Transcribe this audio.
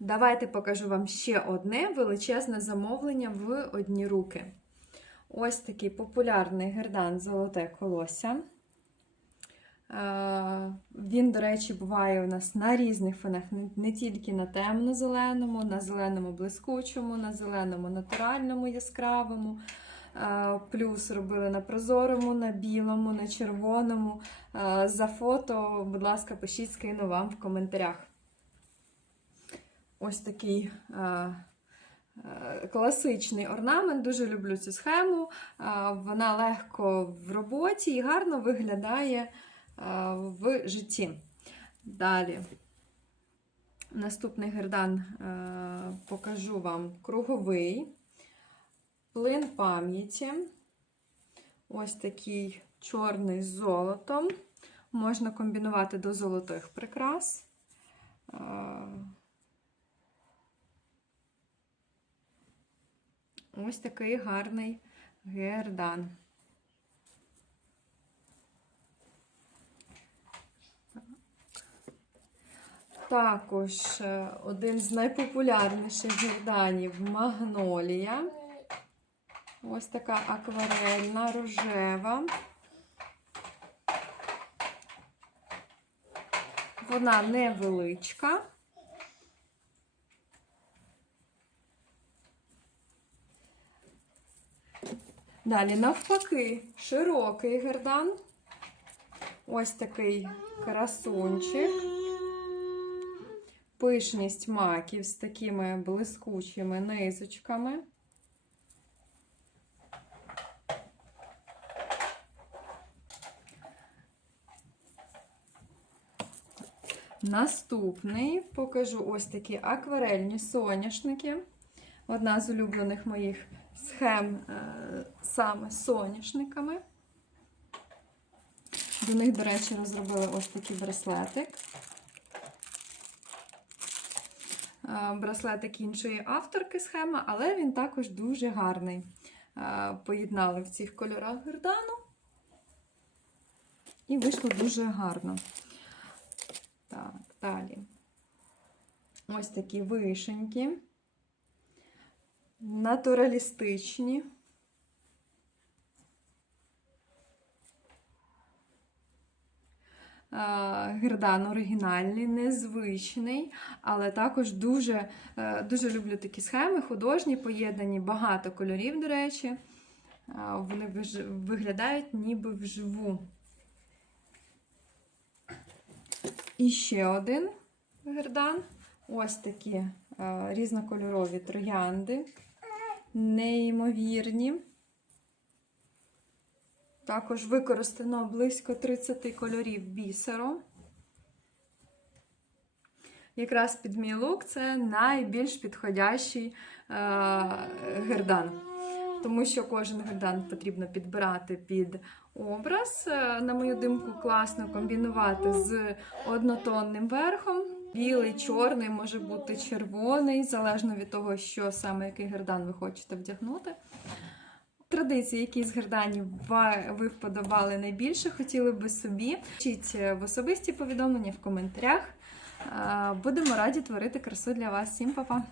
Давайте покажу вам ще одне величезне замовлення в одні руки. Ось такий популярний гердан Золоте колося. Е, Він, до речі, буває у нас на різних фонах, не- тільки на темно-зеленому, на зеленому блискучому, на зеленому натуральному яскравому. Е, Плюс робили на прозорому, на білому, на червоному. Е, За фото, будь ласка, пишіть, скину вам в коментарях. Ось такий е, е, класичний орнамент. Дуже люблю цю схему. Е, Вона легко в роботі і гарно виглядає в житті. Далі. Наступний гердан покажу вам круговий. Плин пам'яті. Ось такий чорний з золотом. Можна комбінувати до золотих прикрас. Ось такий гарний гердан. Також е, один з найпопулярніших герданів магнолія. Ось така акварельна, рожева. Вона невеличка. Далі, навпаки, широкий гердан. Ось такий красунчик. Пишність маків з такими блискучими низочками. Наступний покажу ось такі акварельні соняшники. Одна з улюблених моїх схем е, саме соняшниками. До них, до речі, розробили ось такий браслетик. Е, Браслетик іншої авторки схема, але він також дуже гарний. Е, Поєднали в цих кольорах гердану. І вийшло дуже гарно. Так, далі. Ось такі вишеньки. Натуралістичні. Е, Гердан оригінальний, незвичний, але також дуже, е, дуже люблю такі схеми, художні, поєднані, багато кольорів, до речі. Е, Вони виглядають ніби вживу. І ще один гердан. Ось такі різнокольорові троянди, неймовірні. Також використано близько 30 кольорів бісеру. Якраз під мій лук це найбільш підходящий е, гердан. Тому що кожен гердан потрібно підбирати під образ. Е, На мою думку, класно комбінувати з однотонним верхом. Білий, чорний, може бути червоний, залежно від того, що саме який гердан ви хочете вдягнути. Традиції, які з герданів ви вподобали найбільше, хотіли би собі. Пишіть в особисті повідомлення в коментарях. Будемо раді творити красу для вас. Всім па-па!